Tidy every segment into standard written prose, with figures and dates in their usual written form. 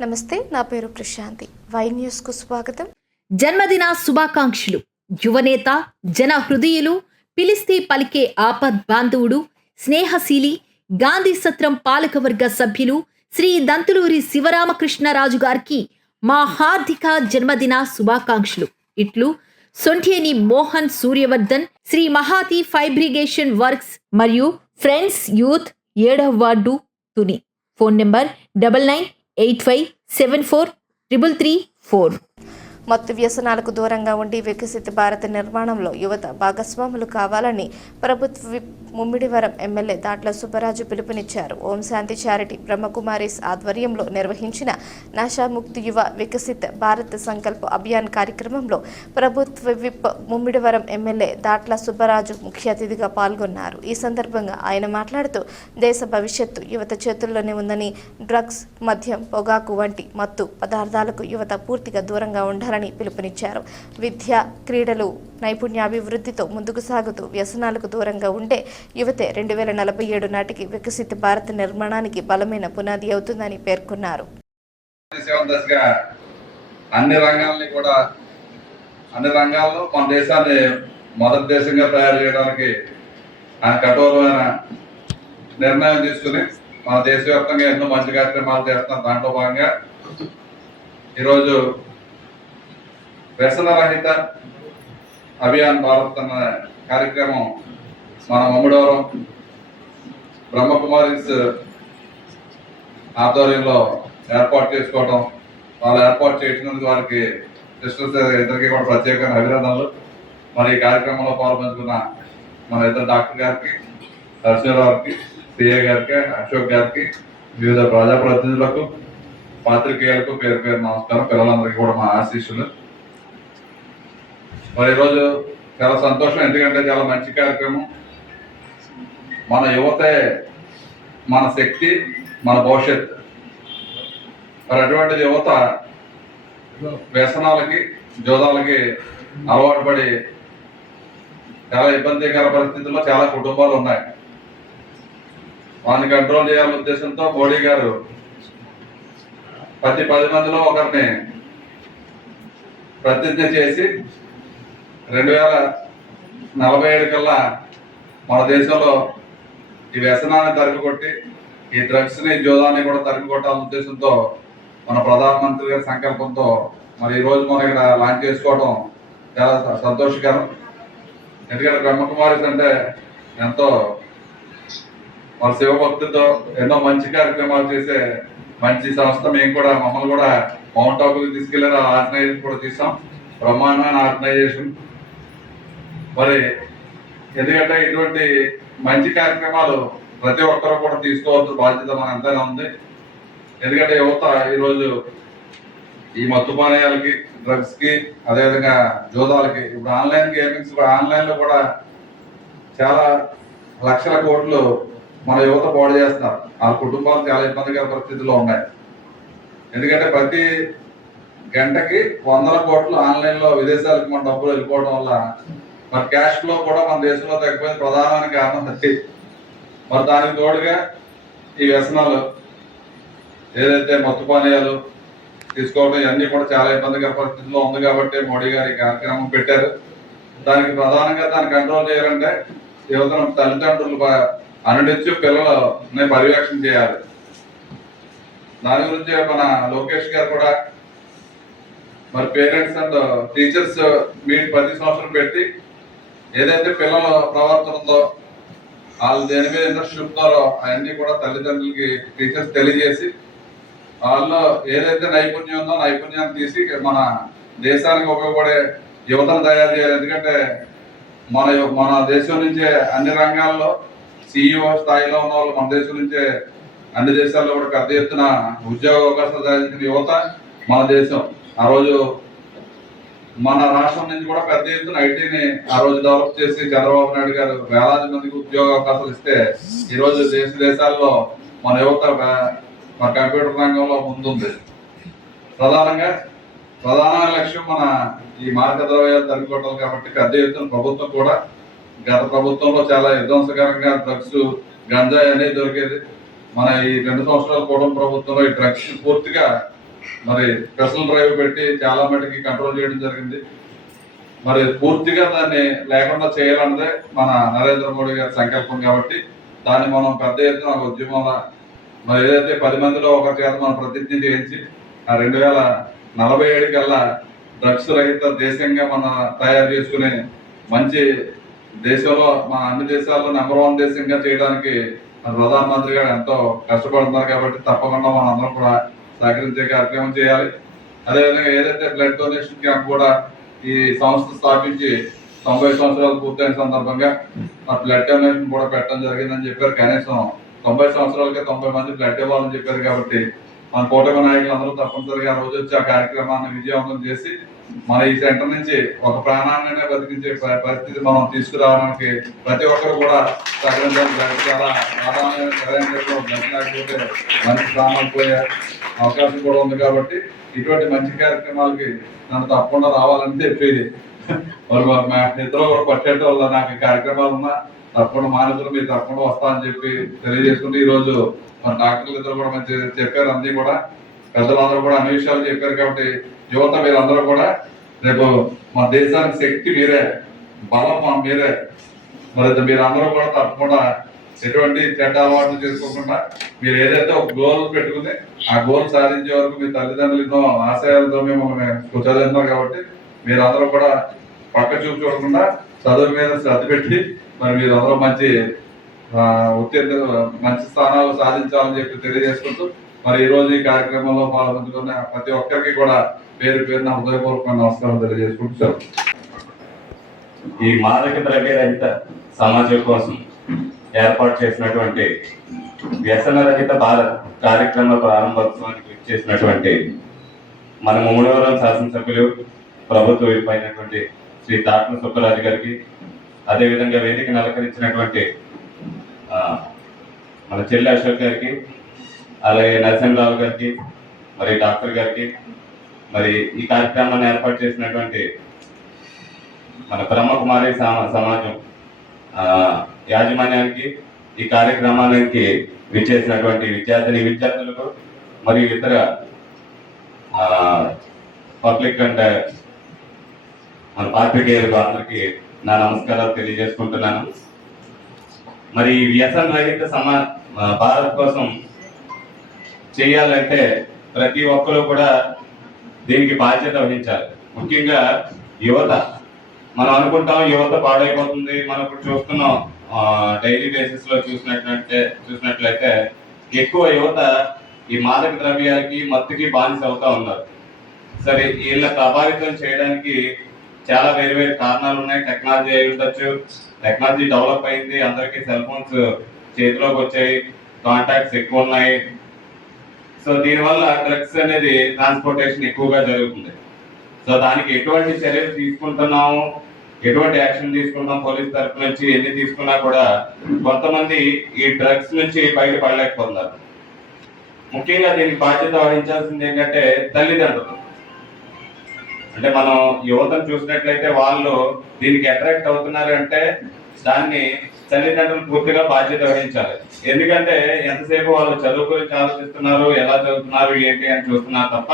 నమస్తే, నా పేరు ప్రశాంతి. వై న్యూస్ కు స్వాగతం. జన్మదిన శుభాకాంక్షలు. యువనేత, జన హృదయులు, పిలిస్తే పలికే ఆపద్ బాంధవుడు, స్నేహశీలి, గాంధీ సత్రం పాలకవర్గ సభ్యులు శ్రీ దంతులూరి శివరామకృష్ణరాజు గారికి మా హార్దిక జన్మదిన శుభాకాంక్షలు. ఇట్లు సొంఠేని మోహన్ సూర్యవర్ధన్, శ్రీ మహాతి ఫైబ్రిగేషన్ వర్క్స్ మరియు ఫ్రెండ్స్ యూత్ 7వ వార్డు తుని. Phone number 9985743334. మత్తు వ్యసనాలకు దూరంగా ఉండి వికసిత భారత నిర్మాణంలో యువత భాగస్వాములు కావాలని ప్రభుత్వ విప్ ముమ్మిడివరం ఎమ్మెల్యే దాట్ల సుబ్బరాజు పిలుపునిచ్చారు. ఓం శాంతి చారిటీ బ్రహ్మకుమారీస్ ఆధ్వర్యంలో నిర్వహించిన నషాముక్తి యువ వికసిత భారత సంకల్ప అభియాన్ కార్యక్రమంలో ప్రభుత్వ విప్ ముమ్మిడివరం ఎమ్మెల్యే దాట్ల సుబ్బరాజు ముఖ్య అతిథిగా పాల్గొన్నారు. ఈ సందర్భంగా ఆయన మాట్లాడుతూ దేశ భవిష్యత్తు యువత చేతుల్లోనే ఉందని, డ్రగ్స్, మద్యం, పొగాకు వంటి మత్తు పదార్థాలకు యువత పూర్తిగా దూరంగా ఉండాలని పిలుపునిచ్చారు. విద్య, క్రీడలు, నైపుణ్యాభివృద్ధితో ముందుకు సాగుతూ వ్యసనాలకు దూరంగా ఉండే యువతే 2047 నాటికి వికసిత భారత నిర్మాణానికి బలమైన పునాది అవుతుందని పేర్కొన్నారు. అన్ని రంగాల్లో మన దేశాన్ని మొదటి దేశంగా తయారు చేయడానికి ఆయన కఠోరమైన నిర్ణయం తీసుకుని మన దేశవ్యాప్తంగా ఎన్నో మంచి కార్యక్రమాలు చేస్తున్నారు. దాంట్లో భాగంగా ఈరోజు వ్యసన రహిత అభియాన్ భారత్ అన్న కార్యక్రమం మన ముమ్మిడివరం బ్రహ్మకుమారీస్ ఆధ్వర్యంలో ఏర్పాటు చేసుకోవడం, వాళ్ళు ఏర్పాటు చేసినందుకు వారికి సిస్టర్స్ ఇద్దరికి కూడా ప్రత్యేకమైన అభినందనలు. మరి ఈ కార్యక్రమంలో పాల్పంచుకున్న మన ఇద్దరు డాక్టర్ గారికి, నరసింహరావు గారికి, సిఏ గారికి, అశోక్ గారికి, వివిధ ప్రజాప్రతినిధులకు, పాత్రికేయులకు పేరు పేరు నమస్కారం. పిల్లలందరికీ కూడా మా ఆశీస్సులు. మరి ఈరోజు చాలా సంతోషం, ఎందుకంటే చాలా మంచి కార్యక్రమం. మన యువతే మన శక్తి, మన భవిష్యత్. మరి అటువంటి యువత వ్యసనాలకి, జోదాలకి అలవాటు పడి చాలా ఇబ్బందికర పరిస్థితుల్లో చాలా కుటుంబాలు ఉన్నాయి. వారిని కంట్రోల్ చేయాలనే ఉద్దేశంతో మోడీ గారు ప్రతి 10 మందిలో ఒకరిని ప్రతిజ్ఞ చేసి 2047 కల్లా మన దేశంలో ఈ వ్యసనాన్ని తరిమికొట్టి, ఈ డ్రగ్స్ని, జోదాన్ని కూడా తరిమికొట్టాలనే ఉద్దేశంతో మన ప్రధానమంత్రి గారి సంకల్పంతో మరి ఈరోజు మనం ఇక్కడ లాంచ్ చేసుకోవడం చాలా సంతోషకరం. ఎందుకంటే బ్రహ్మకుమారీస్ అంటే ఎంతో మన శివభక్తితో ఎన్నో మంచి కార్యక్రమాలు చేసే మంచి సంస్థ. మేము కూడా మమ్మల్ని కూడా మౌంట్ ఆబుకి తీసుకెళ్లారు. ఆ ఆర్గనైజేషన్ కూడా తీసాం, బ్రహ్మాండమైన ఆర్గనైజేషన్. మరి ఎందుకంటే ఇటువంటి మంచి కార్యక్రమాలు ప్రతి ఒక్కరూ కూడా తీసుకోవాల్సిన బాధ్యత మన ఎంతైనా ఉంది. ఎందుకంటే యువత ఈరోజు ఈ మత్తు పానీయాలకి, డ్రగ్స్కి, అదేవిధంగా జోదాలకి, ఇప్పుడు ఆన్లైన్ గేమింగ్స్, ఆన్లైన్లో కూడా చాలా లక్షల కోట్లు మన యువత పాడు చేస్తున్నారు. ఆ కుటుంబాలు చాలా ఇబ్బందికర పరిస్థితుల్లో ఉన్నాయి. ఎందుకంటే ప్రతి గంటకి 100 కోట్లు ఆన్లైన్లో విదేశాలకు మన డబ్బులు వెళ్ళిపోవడం వల్ల మరి క్యాష్ ఫ్లో కూడా మన దేశంలో తగ్గిపోయింది. ప్రధానమైన కారణం అది. మరి దానికి తోడుగా ఈ వ్యసనాలు, ఏదైతే మత్తు పానీయాలు తీసుకోవడం, ఇవన్నీ కూడా చాలా ఇబ్బందికర పరిస్థితుల్లో ఉంది. కాబట్టి మోడీ గారు ఈ కార్యక్రమం పెట్టారు. దానికి ప్రధానంగా దాన్ని కంట్రోల్ చేయాలంటే యువతను తల్లిదండ్రులు అనుడించి పిల్లలని పర్యవేక్షణ చేయాలి. దాని గురించి మన లోకేష్ గారు కూడా మరి పేరెంట్స్ అండ్ టీచర్స్ మీట్ ప్రతి సంవత్సరం పెట్టి, ఏదైతే పిల్లల ప్రవర్తన ఉందో, వాళ్ళు దేని మీద ఇంట్రెస్ట్ చూపుతారో అవన్నీ కూడా తల్లిదండ్రులకి, టీచర్స్ తెలియజేసి వాళ్ళు ఏదైతే నైపుణ్యం ఉందో నైపుణ్యాన్ని తీసి మన దేశానికి ఉపయోగపడే యువతను తయారు చేయాలి. ఎందుకంటే మన దేశం నుంచే అన్ని రంగాల్లో CEO స్థాయిలో ఉన్న వాళ్ళు మన దేశం నుంచే అన్ని దేశాల్లో కూడా పెద్ద ఎత్తున ఉద్యోగ అవకాశాలు సాధించిన యువత మన దేశం. ఆ రోజు మన రాష్ట్రం నుంచి కూడా పెద్ద ఎత్తున ఐటీని ఆ రోజు డెవలప్ చేసి చంద్రబాబు నాయుడు గారు వేలాది మందికి ఉద్యోగ అవకాశాలు ఇస్తే ఈరోజు దేశాల్లో మన యువత మన కంప్యూటర్ రంగంలో ముందుంది. ప్రధాన లక్ష్యం మన ఈ మార్గ ద్రవ్యాలు తగ్గిపోవడం. కాబట్టి పెద్ద ఎత్తున ప్రభుత్వం కూడా, గత ప్రభుత్వంలో చాలా విధ్వంసకరంగా డ్రగ్స్, గంజాయి అనేది దొరికేది. మన ఈ 2 సంవత్సరాల కూటమి ప్రభుత్వంలో ఈ డ్రగ్స్ పూర్తిగా మరి స్పెషల్ డ్రైవ్ పెట్టి చాలా మటుకి కంట్రోల్ చేయడం జరిగింది. మరి పూర్తిగా దాన్ని లేకుండా చేయాలన్నదే మన నరేంద్ర మోడీ గారి సంకల్పం కాబట్టి దాన్ని మనం పెద్ద ఎత్తున ఒక ఉద్యమంలో మరి ఏదైతే 10 మందిలో ఒకరి చేత మనం ప్రతిజ్ఞ చేయించి ఆ 2047 కల్లా డ్రగ్స్ రహిత దేశంగా మనం తయారు చేసుకునే మంచి దేశంలో మన అన్ని దేశాల్లో #1 దేశంగా చేయడానికి మన ప్రధానమంత్రి గారు ఎంతో కష్టపడుతున్నారు కాబట్టి తప్పకుండా మనం అందరం కూడా సహకరించే కార్యక్రమం చేయాలి. అదేవిధంగా ఏదైతే బ్లడ్ డొనేషన్ క్యాంప్ కూడా ఈ సంస్థ స్థాపించి 90 సంవత్సరాలు పూర్తయిన సందర్భంగా బ్లడ్ డొనేషన్ కూడా పెట్టడం జరిగిందని చెప్పారు. కనీసం 90 సంవత్సరాలకే 90 మంది బ్లడ్ ఇవ్వాలని చెప్పారు కాబట్టి మన కూటమి నాయకులు అందరూ తప్పనిసరిగా ఆ రోజు వచ్చి ఆ కార్యక్రమాన్ని విజయవంతం చేసి మన ఈ సెంటర్ నుంచి ఒక ప్రాణాన్ని బతికించే పరిస్థితి మనం తీసుకురావడానికి ప్రతి ఒక్కరు కూడా సహకరించాలి. చాలా ప్రాధాన్యమైన లేకపోతే మంచి ప్రాణాలు పోయే అవకాశం కూడా ఉంది కాబట్టి ఇటువంటి మంచి కార్యక్రమాలకి నన్ను తప్పకుండా రావాలని చెప్పి వాళ్ళు ఇద్దరు కూడా పట్టేట వల్ల నాకు ఈ కార్యక్రమాలు ఉన్నా తప్పకుండా మానేతులు మీరు తప్పకుండా వస్తామని చెప్పి తెలియజేసుకుంటే ఈ రోజు మన డాక్టర్లు ఇద్దరు కూడా మంచి చెప్పారు. అన్ని కూడా పెద్దలందరూ కూడా అన్ని విషయాలు చెప్పారు కాబట్టి యువత మీరందరూ కూడా రేపు మన దేశానికి శక్తి మీరే, బలం మీరే. మరి మీరు అందరూ కూడా తప్పకుండా ఎటువంటి చెడ్డ అలవాట్లు చేసుకోకుండా మీరు ఏదైతే ఒక గోల్ పెట్టుకుని ఆ గోల్ సాధించే వరకు మీ తల్లిదండ్రులు ఎన్నో ఆశయాలతో మిమ్మల్ని చదివిస్తున్నారు కాబట్టి మీరందరూ కూడా పక్క చూపు చూడకుండా చదువు మీద శ్రద్ధ పెట్టి మరి మీరు అందరూ మంచి మంచి స్థానాలు సాధించాలని చెప్పి తెలియజేసుకుంటూ మరి ఈ రోజు ఈ కార్యక్రమంలో పాల్గొంటున్న ప్రతి ఒక్కరికి కూడా పేరు పేరున హృదయపూర్వక నమస్కారం తెలియజేసుకుంటూ ఈ మాదక ద్రవ్య రహిత సమాజం కోసం ఏర్పాటు చేసినటువంటి వ్యసన రహిత భారత్ కార్యక్రమ ప్రారంభోత్సవానికి చేసినటువంటి మన ముమ్మడివరం శాసనసభ్యులు ప్రభుత్వ వైపు అయినటువంటి శ్రీ దాట్ల సుబ్బరాజు గారికి, అదేవిధంగా వేదిక అలంకరించినటువంటి మన చెల్లి అశోక్ గారికి, అలాగే నరసింహరావు గారికి, మరి డాక్టర్ గారికి, మరి ఈ కార్యక్రమాన్ని ఏర్పాటు చేసినటువంటి మన బ్రహ్మకుమారి సమాజం యాజమాన్యానికి, ఈ కార్యక్రమానికి విచ్చేసినటువంటి విద్యార్థులకు మరియు ఇతర పబ్లిక్ అండ్ మన పాత్రికేయులకు అందరికీ నా నమస్కారాలు తెలియజేసుకుంటున్నాను. మరి వ్యసన రహిత భారత్ కోసం చేయాలంటే ప్రతి ఒక్కరు కూడా దీనికి బాధ్యత వహించాలి. ముఖ్యంగా యువత. మనం అనుకుంటాం యువత పాడైపోతుంది, మనం ఇప్పుడు చూస్తున్నాం డైలీ బేసిస్ లో చూసినట్లయితే ఎక్కువ యువత ఈ మాదక ద్రవ్యాలకి మత్తుకి బానిస అవుతా ఉన్నారు. సరే, వీళ్ళ ప్రభావితం చేయడానికి చాలా వేరు కారణాలు ఉన్నాయి. టెక్నాలజీ అయి ఉండొచ్చు, టెక్నాలజీ డెవలప్ అయింది, అందరికీ సెల్ ఫోన్స్ చేతిలోకి వచ్చాయి, కాంటాక్ట్స్ ఎక్కువ ఉన్నాయి. సో దీనివల్ల డ్రగ్స్ అనేది ట్రాన్స్పోర్టేషన్ ఎక్కువగా జరుగుతుంది. సో దానికి ఎటువంటి చర్యలు తీసుకుంటున్నాము, ఎటువంటి యాక్షన్ తీసుకుంటాం పోలీస్ తరఫు నుంచి ఎన్ని తీసుకున్నా కూడా కొంతమంది ఈ డ్రగ్స్ నుంచి బయటపడలేకపోతున్నారు. ముఖ్యంగా దీనికి బాధ్యత వహించాల్సింది ఏంటంటే తల్లిదండ్రులు. అంటే మనం యువతను చూసినట్లయితే వాళ్ళు దీనికి అట్రాక్ట్ అవుతున్నారు అంటే దాన్ని తల్లిదండ్రులు పూర్తిగా బాధ్యత వహించాలి. ఎందుకంటే ఎంతసేపు వాళ్ళు చదువు గురించి ఆలోచిస్తున్నారు, ఎలా చదువుతున్నారు ఏంటి అని చూస్తున్నారు తప్ప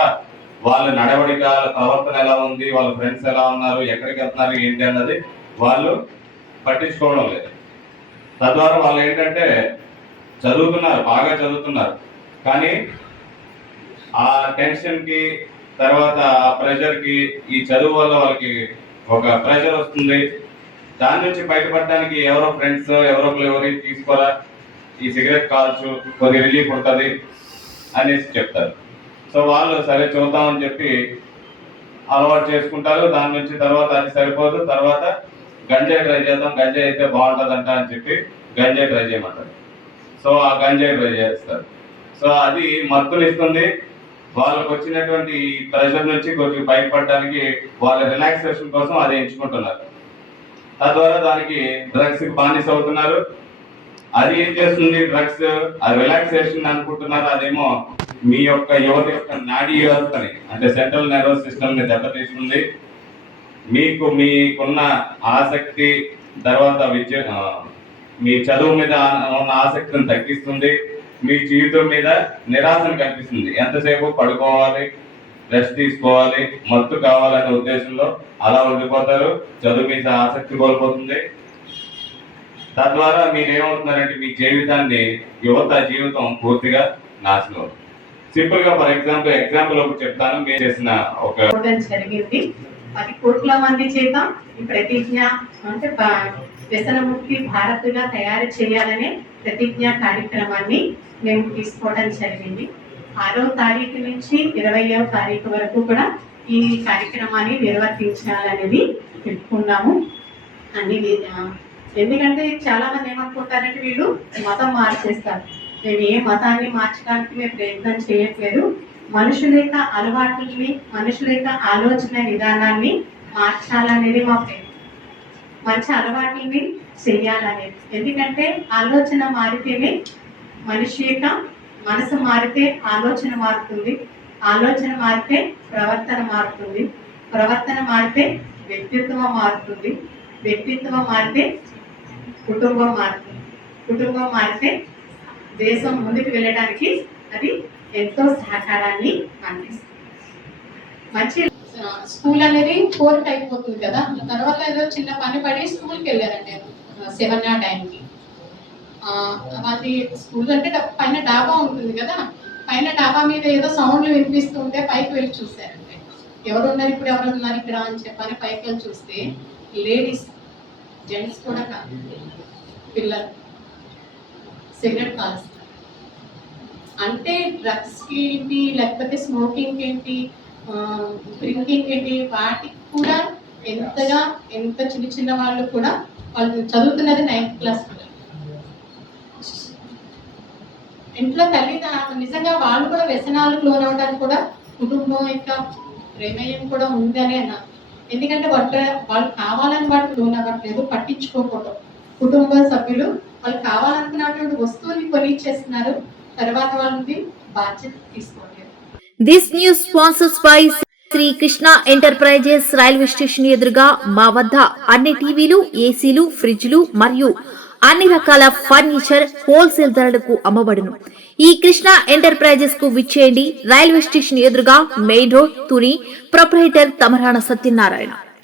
వాళ్ళ నడవడిక, ప్రవర్తన ఎలా ఉంది, వాళ్ళ ఫ్రెండ్స్ ఎలా ఉన్నారు, ఎక్కడికి వెళ్తున్నారు ఏంటి అన్నది వాళ్ళు పట్టించుకోవడం లేదు. తద్వారా వాళ్ళు ఏంటంటే చదువుతున్నారు, బాగా చదువుతున్నారు, కానీ ఆ టెన్షన్కి తర్వాత ఆ ప్రెషర్కి ఈ చదువు వల్ల వాళ్ళకి ఒక ప్రెషర్ వస్తుంది. దాని నుంచి బయటపడడానికి ఎవరో ఫ్రెండ్స్ ఎవరి తీసుకోరా, ఈ సిగరెట్ కాల్చు కొద్ది రిలీఫ్ ఉంటుంది అనేసి చెప్తారు. సో వాళ్ళు సరే చూద్దామని చెప్పి అలవాటు చేసుకుంటారు. దాని నుంచి తర్వాత అది సరిపోదు, తర్వాత గంజాయి ట్రై చేద్దాం, గంజాయి అయితే బాగుంటుందంట అని చెప్పి గంజాయి ట్రై చేయమంటారు. సో ఆ గంజాయి ట్రై చేస్తారు. సో అది మత్తులు ఇస్తుంది. వాళ్ళకు వచ్చినటువంటి ప్రెషర్ నుంచి కొంచెం బయటపడడానికి వాళ్ళ రిలాక్సేషన్ కోసం అది ఎంచుకుంటున్నారు. తద్వారా దానికి డ్రగ్స్ బానిస అవుతున్నారు. అది ఏం చేస్తుంది, డ్రగ్స్ ఆ రిలాక్సేషన్ అనుకుంటున్నారు, అదేమో మీ యొక్క యువత యొక్క నాడీ వ్యవస్థని అంటే సెంట్రల్ నర్వస్ సిస్టమ్ ని దెబ్బతీస్తుంది. మీకున్న ఆసక్తి, తర్వాత మీ చదువు మీద ఉన్న ఆసక్తిని తగ్గిస్తుంది, మీ జీవితం మీద నిరాశను కల్పిస్తుంది. ఎంతసేపు పడుకోవాలి, రెస్ట్ తీసుకోవాలి, మత్తు కావాలనే ఉద్దేశంలో అలా ఉండిపోతారు. చదువు మీద ఆసక్తి కోల్పోతుంది. తద్వారా మీరేమవుతున్నారంటే మీ యువత జీవితం పూర్తిగా నాశనం అవుతుంది. సింపుల్ గా ఫర్ ఎగ్జాంపుల్ ఒకటి చెప్తాను. మీరు చేసిన ఒక జరిగింది. 10 కోట్ల మంది చేత ఈ ప్రతిజ్ఞ అంటే వ్యసనముక్తి భారత్ గా తయారు చేయాలనే ప్రతిజ్ఞ కార్యక్రమాన్ని మేము తీసుకోవడం జరిగింది. 6వ తారీఖు నుంచి 20వ తారీఖు వరకు కూడా ఈ కార్యక్రమాన్ని నిర్వర్తించాలనేది పెట్టుకున్నాము. ఎందుకంటే చాలా మంది ఏమనుకుంటారంటే వీళ్ళు మతం మార్చేస్తారు. మేము ఏ మతాన్ని మార్చడానికి మేము ప్రయత్నం చేయట్లేదు. మనుషుల యొక్క అలవాట్లని, మనుషుల యొక్క ఆలోచన విధానాన్ని మార్చాలనేది మా ప్రయత్నం. మంచి అలవాట్లని చెయ్యాలనేది. ఎందుకంటే ఆలోచన మారితేనే మనిషి యొక్క మనసు మారితే ఆలోచన మారుతుంది, ఆలోచన మారితే ప్రవర్తన మారుతుంది, ప్రవర్తన మారితే వ్యక్తిత్వం మారుతుంది, వ్యక్తిత్వం మారితే కుటుంబం మారుతుంది, కుటుంబం మారితే దేశం ముందుకు వెళ్ళడానికి అది ఎంతో సహకారాన్ని అందిస్తుంది. మంచి స్కూల్ అనేది 4 అయిపోతుంది కదా, తర్వాత ఏదో చిన్న పని పడి స్కూల్కి వెళ్ళారండి 7 ఆ టైంకి. అది స్కూల్ అంటే పైన డాబా ఉంటుంది కదా, పైన డాబా మీద ఏదో సౌండ్లు వినిపిస్తుంటే పైకి వెళ్ళి చూసారండి. ఎవరున్నారు ఇక్కడ అని చెప్పని పైకి వెళ్ళి చూస్తే లేడీస్, జెంట్స్ కూడా కాదు, పిల్లలు సిగరెట్ కాలుస్తారు. అంటే డ్రగ్స్కి ఏంటి, లేకపోతే స్మోకింగ్ ఏంటి, డ్రింకింగ్ ఏంటి, వాటికి కూడా ఎంత చిన్న వాళ్ళు కూడా వాళ్ళు చదువుతున్నది 9th క్లాస్ పిల్లలు. ఇంట్లో తల్లి నిజంగా వాళ్ళు కూడా వ్యసనాలకు లోనవడానికి కూడా కుటుంబం యొక్క ప్రమేయం కూడా ఉందని అన్నారు. ఎందుకంటే వాళ్ళు కావాలని వాటికి లోనవ్వట్లేదు, పట్టించుకోకూడదు. కుటుంబ సభ్యులు వాళ్ళు కావాలనుకున్నటువంటి వస్తువుని కొనిచ్చేస్తున్నారు, తర్వాత వాళ్ళని బాధ్యత తీసుకోవట్లేదు. This news sponsors by Shri Krishna enterprises. Railway station ఎదురుగా మా వద్ద అన్ని టీవీలు, ఏసీలు, ఫ్రిడ్జ్లు మరియు అన్ని రకాల ఫర్నిచర్ హోల్సేల్ ధరలకు అమ్మబడును. ఈ కృష్ణ ఎంటర్ప్రైజెస్ కు విచ్చేయండి. రైల్వే స్టేషన్ ఎదురుగా, main road, Tuni. Proprietor Tamarana Satyanarayana.